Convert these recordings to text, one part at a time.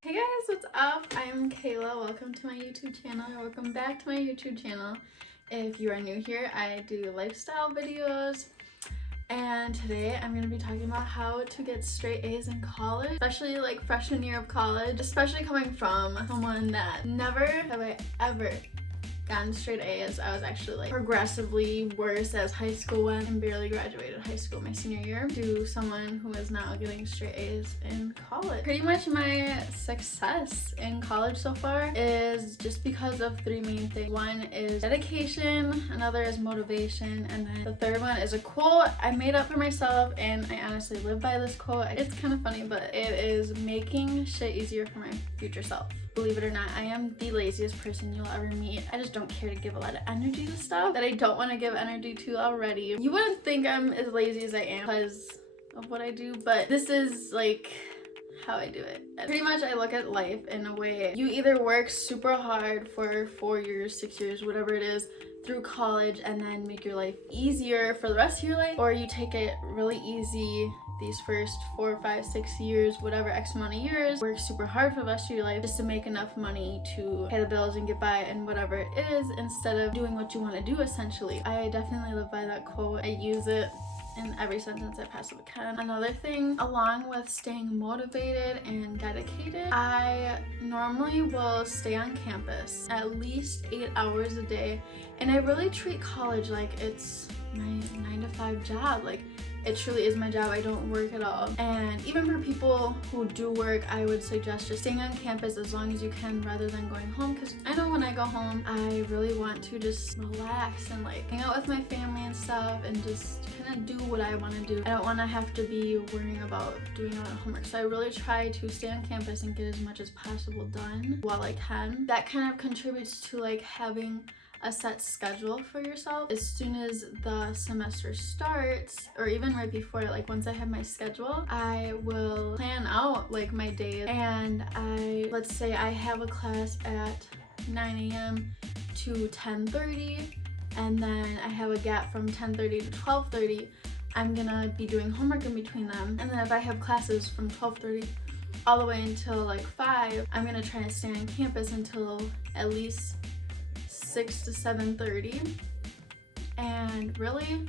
Hey guys, what's up? I'm Kayla. Welcome to my YouTube channel, or welcome back to my YouTube channel. If you are new here, I do lifestyle videos, and today I'm going to be talking about how to get straight A's in college, especially like freshman year of college, especially coming from someone that never have I ever gotten straight A's. I was actually like progressively worse as high school went and barely graduated high school my senior year to someone who is now getting straight A's in college. Pretty much my success in college so far is just because of three main things. One is dedication, another is motivation, and then the third one is a quote I made up for myself, and I honestly live by this quote. It's kind of funny, but it is making shit easier for my future self. Believe it or not, I am the laziest person you'll ever meet. I just don't care to give a lot of energy to stuff that I don't want to give energy to already. You wouldn't think I'm as lazy as I am because of what I do, but this is like how I do it. Pretty much I look at life in a way. You either work super hard for 4 years, 6 years, whatever it is, through college and then make your life easier for the rest of your life, or you take it really easy these first 4, 5, 6 years, whatever X amount of years, work super hard for the rest of your life just to make enough money to pay the bills and get by and whatever it is, instead of doing what you want to do essentially. I definitely live by that quote. I use it in every sentence I possibly can. Another thing, along with staying motivated and dedicated, I normally will stay on campus at least 8 hours a day, and I really treat college like it's my 9-to-5 job. Like, it truly is my job. I don't work at all. And even for people who do work, I would suggest just staying on campus as long as you can rather than going home, because I know when I go home, I really want to just relax and like hang out with my family and stuff and just kind of do what I want to do. I don't want to have to be worrying about doing all the homework. So I really try to stay on campus and get as much as possible done while I can. That kind of contributes to like having a set schedule for yourself. As soon as the semester starts, or even right before, like once I have my schedule, I will plan out like my days, and let's say I have a class at 9 a.m. to 10:30, and then I have a gap from 10:30 to 12:30. I'm gonna be doing homework in between them, and then if I have classes from 12:30 all the way until like 5, I'm gonna try to stay on campus until at least 6 to 7:30. And really,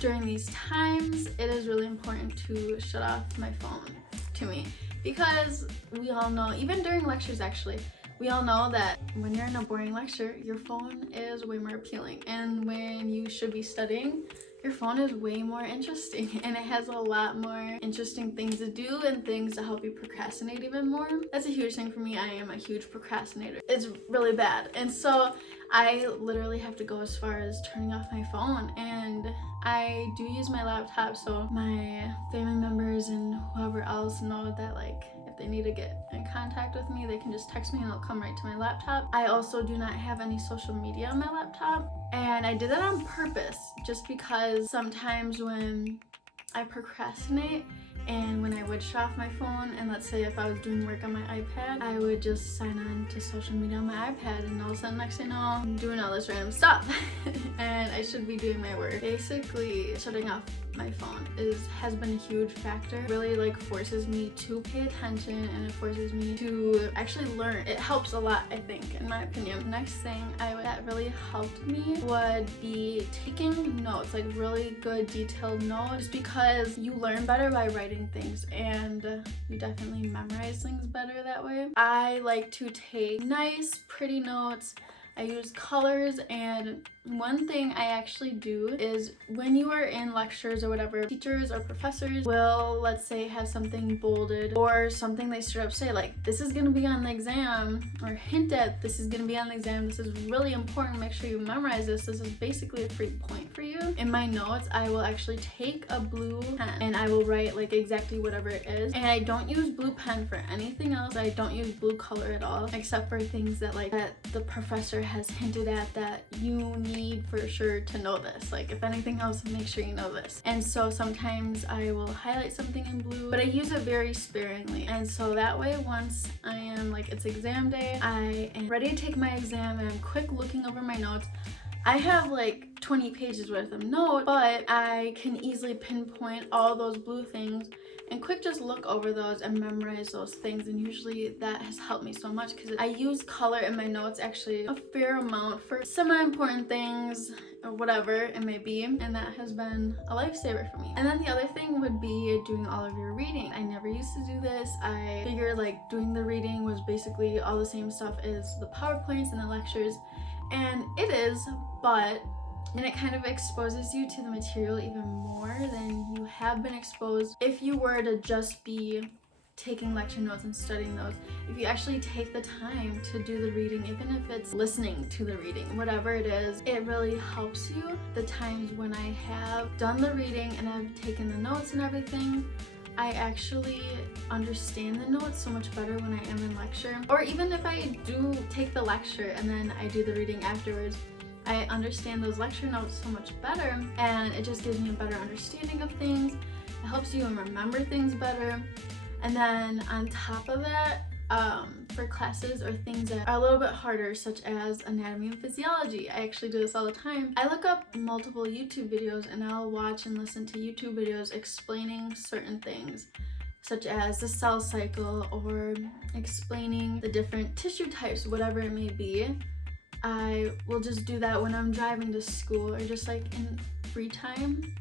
during these times, it is really important to shut off my phone to me, because we all know, even during lectures actually, we all know that when you're in a boring lecture, your phone is way more appealing, and when you should be studying, your phone is way more interesting, and it has a lot more interesting things to do and things to help you procrastinate even more. That's a huge thing for me. I am a huge procrastinator. It's really bad, and so I literally have to go as far as turning off my phone. And I do use my laptop, so my family members and whoever else know that like if they need to get in contact with me, they can just text me and it'll come right to my laptop. I also do not have any social media on my laptop, and I did that on purpose just because sometimes when I procrastinate and when I would shut off my phone, and let's say if I was doing work on my iPad, I would just sign on to social media on my iPad, and all of a sudden next thing you know, I'm doing all this random stuff and I should be doing my work. Basically, shutting off my phone has been a huge factor. It really like forces me to pay attention, and it forces me to actually learn. It helps a lot, I think, in my opinion. Next thing that really helped me would be taking notes, like really good detailed notes, just because you learn better by writing things, and you definitely memorize things better that way. I like to take nice, pretty notes. I use colors, and one thing I actually do is when you are in lectures or whatever, teachers or professors will, let's say, have something bolded or something they straight up say like, this is going to be on the exam, or hint at this is going to be on the exam, this is really important, make sure you memorize this is basically a free point for you. In my notes, I will actually take a blue pen and I will write like exactly whatever it is, and I don't use blue pen for anything else. I don't use blue color at all, except for things that like that the professor has hinted at that you need for sure to know this. Like if anything else, make sure you know this. And so sometimes I will highlight something in blue, but I use it very sparingly. And so that way, once I am like, it's exam day, I am ready to take my exam and I'm quick looking over my notes, I have like 20 pages worth of notes, but I can easily pinpoint all those blue things and quick just look over those and memorize those things. And usually that has helped me so much because I use color in my notes actually a fair amount for semi-important things or whatever it may be, and that has been a lifesaver for me. And then the other thing would be doing all of your reading. I never used to do this. I figured like doing the reading was basically all the same stuff as the PowerPoints and the lectures, and it is, and it kind of exposes you to the material even more than you have been exposed if you were to just be taking lecture notes and studying those. If you actually take the time to do the reading, even if it's listening to the reading, whatever it is, it really helps you. The times when I have done the reading and I've taken the notes and everything, I actually understand the notes so much better when I am in lecture. Or even if I do take the lecture and then I do the reading afterwards, I understand those lecture notes so much better, and it just gives me a better understanding of things. It helps you remember things better. And then on top of that, for classes or things that are a little bit harder, such as anatomy and physiology, I actually do this all the time. I look up multiple YouTube videos and I'll watch and listen to YouTube videos explaining certain things, such as the cell cycle or explaining the different tissue types, whatever it may be. I will just do that when I'm driving to school or just like in free time,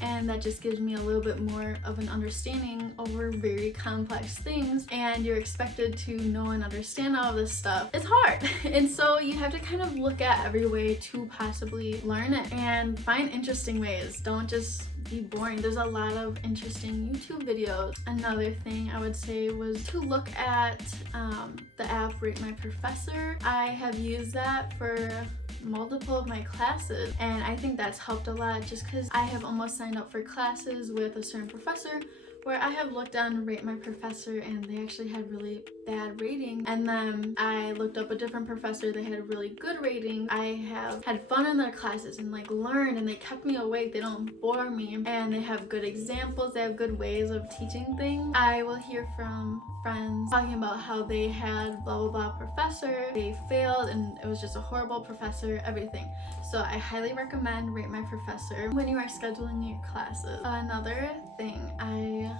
and that just gives me a little bit more of an understanding over very complex things, and you're expected to know and understand all of this stuff. It's hard and so you have to kind of look at every way to possibly learn it and find interesting ways. Don't just be boring. There's a lot of interesting YouTube videos. Another thing I would say was to look at the app Rate My Professor. I have used that for multiple of my classes, and I think that's helped a lot just because I have almost signed up for classes with a certain professor where I have looked on Rate My Professor and they actually had really bad rating, and then I looked up a different professor, they had a really good rating. I have had fun in their classes and like learned, and they kept me awake, they don't bore me, and they have good examples, they have good ways of teaching things. I will hear from friends talking about how they had blah blah blah professor, they failed and it was just a horrible professor, everything. So I highly recommend Rate My Professor when you are scheduling your classes. Another thing I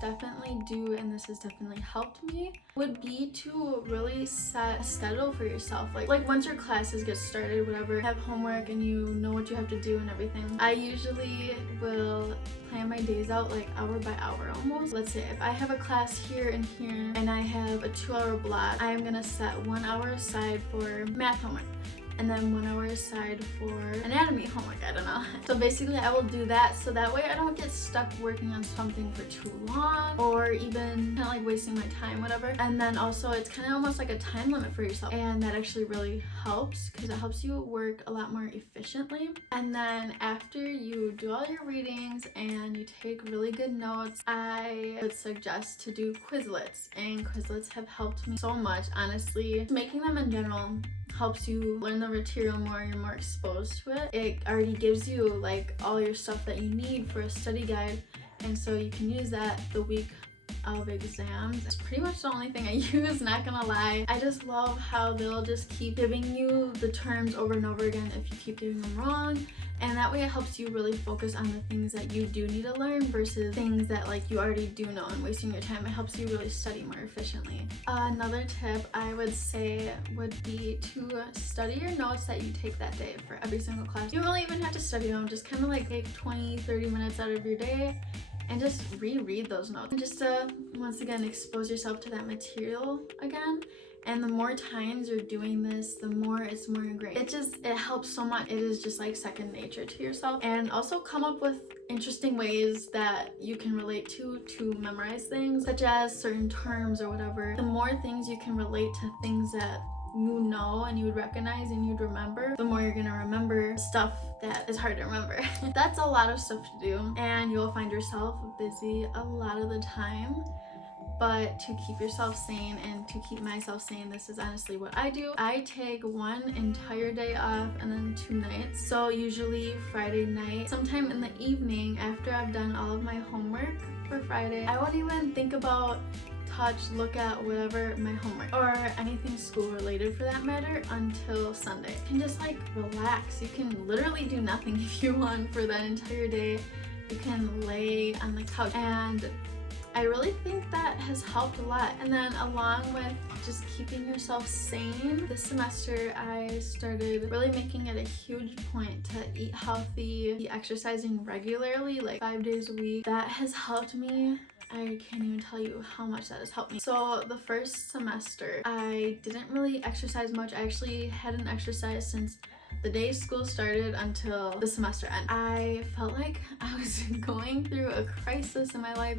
definitely do, and this has definitely helped me, would be to really set a schedule for yourself. Like once your classes get started, whatever, have homework and you know what you have to do and everything, I usually will plan my days out like hour by hour almost. Let's say if I have a class here and here and I have a 2-hour block, I am gonna set 1 hour aside for math homework and then 1 hour aside for anatomy homework, I don't know. So basically I will do that so that way I don't get stuck working on something for too long or even kind of like wasting my time, whatever. And then also it's kind of almost like a time limit for yourself, and that actually really helps because it helps you work a lot more efficiently. And then after you do all your readings and you take really good notes, I would suggest to do Quizlets, and Quizlets have helped me so much, honestly. Making them in general helps you learn the material more, you're more exposed to it. It already gives you like all your stuff that you need for a study guide, and so you can use that the week of exams. It's pretty much the only thing I use, not gonna lie. I just love how they'll just keep giving you the terms over and over again if you keep getting them wrong, and that way it helps you really focus on the things that you do need to learn versus things that like you already do know and wasting your time. It helps you really study more efficiently. Another tip I would say would be to study your notes that you take that day for every single class. You don't really even have to study them, just kind of like take 20-30 minutes out of your day and just reread those notes, and just to once again expose yourself to that material again. And the more times you're doing this, the more it's more ingrained. It helps so much. It is just like second nature to yourself. And also come up with interesting ways that you can relate to memorize things, such as certain terms or whatever. The more things you can relate to things that you know and you would recognize and you'd remember, the more you're gonna remember stuff that is hard to remember. That's a lot of stuff to do, and you'll find yourself busy a lot of the time. But to keep yourself sane and to keep myself sane, this is honestly what I do. I take 1 entire day off and then 2 nights. So usually Friday night, sometime in the evening after I've done all of my homework for Friday, I won't even think about, touch, look at, whatever, my homework or anything school related for that matter until Sunday. You can just like relax. You can literally do nothing if you want for that entire day. You can lay on the couch, and I really think that has helped a lot. And then along with just keeping yourself sane, this semester I started really making it a huge point to eat healthy, be exercising regularly, like 5 days a week. That has helped me. I can't even tell you how much that has helped me. So the first semester, I didn't really exercise much. I actually hadn't exercised since the day school started until the semester ended. I felt like I was going through a crisis in my life.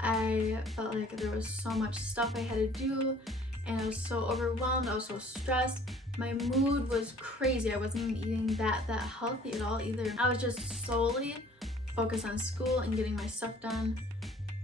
I felt like there was so much stuff I had to do, and I was so overwhelmed. I was so stressed. My mood was crazy. I wasn't even eating that healthy at all either. I was just solely focused on school and getting my stuff done,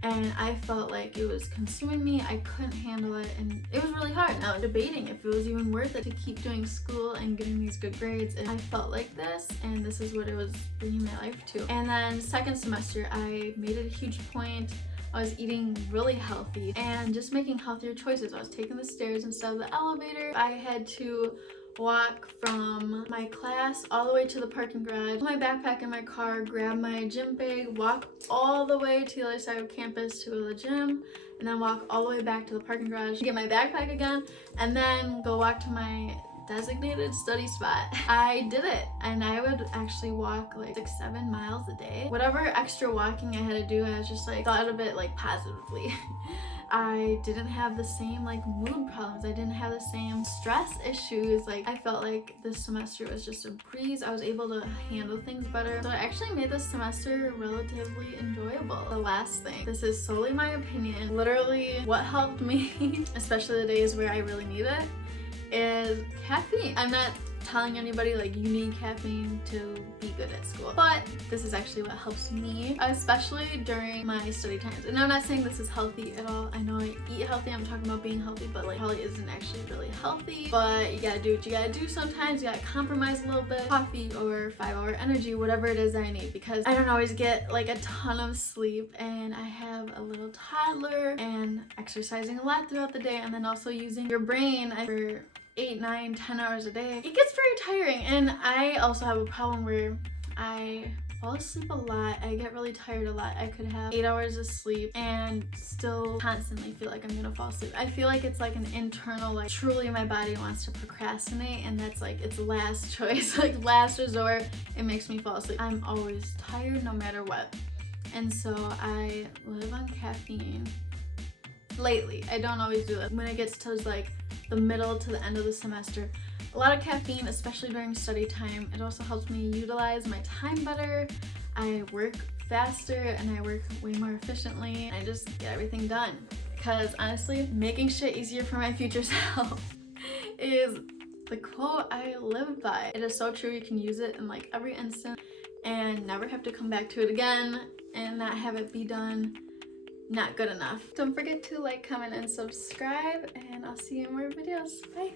and I felt like it was consuming me. I couldn't handle it, and it was really hard. And I was debating if it was even worth it to keep doing school and getting these good grades. And I felt like this, and this is what it was bringing my life to. And then second semester, I made it a huge point. I was eating really healthy and just making healthier choices. I was taking the stairs instead of the elevator. I had to walk from my class all the way to the parking garage, put my backpack in my car, grab my gym bag, walk all the way to the other side of campus to the gym, and then walk all the way back to the parking garage, get my backpack again, and then go walk to my designated study spot. I did it, and I would actually walk like 6-7 miles a day. Whatever extra walking I had to do, I was just like thought of it like positively. I didn't have the same like mood problems. I didn't have the same stress issues. Like I felt like this semester was just a breeze. I was able to handle things better. So it actually made this semester relatively enjoyable. The last thing, this is solely my opinion, literally what helped me, especially the days where I really need it, is caffeine. I'm not telling anybody like you need caffeine to be good at school, but this is actually what helps me, especially during my study times. And I'm not saying this is healthy at all. I know I eat healthy, I'm talking about being healthy, but like probably isn't actually really healthy. But you gotta do what you gotta do sometimes. You gotta compromise a little bit. Coffee or 5-hour energy, whatever it is I need, because I don't always get like a ton of sleep, and I have a little toddler, and exercising a lot throughout the day, and then also using your brain for 8, 9, 10 hours a day. It gets very tiring, and I also have a problem where I fall asleep a lot. I get really tired a lot. I could have 8 hours of sleep and still constantly feel like I'm gonna fall asleep. I feel like it's like an internal, like truly my body wants to procrastinate, and that's like its last choice, like last resort. It makes me fall asleep. I'm always tired no matter what, and so I live on caffeine. Lately, I don't always do that. When it gets to like the middle to the end of the semester, a lot of caffeine, especially during study time. It also helps me utilize my time better. I work faster and I work way more efficiently. I just get everything done, because honestly, making shit easier for my future self is the quote I live by. It is so true. You can use it in like every instant and never have to come back to it again and not have it be done not good enough. Don't forget to like, comment, and subscribe, and I'll see you in more videos. Bye!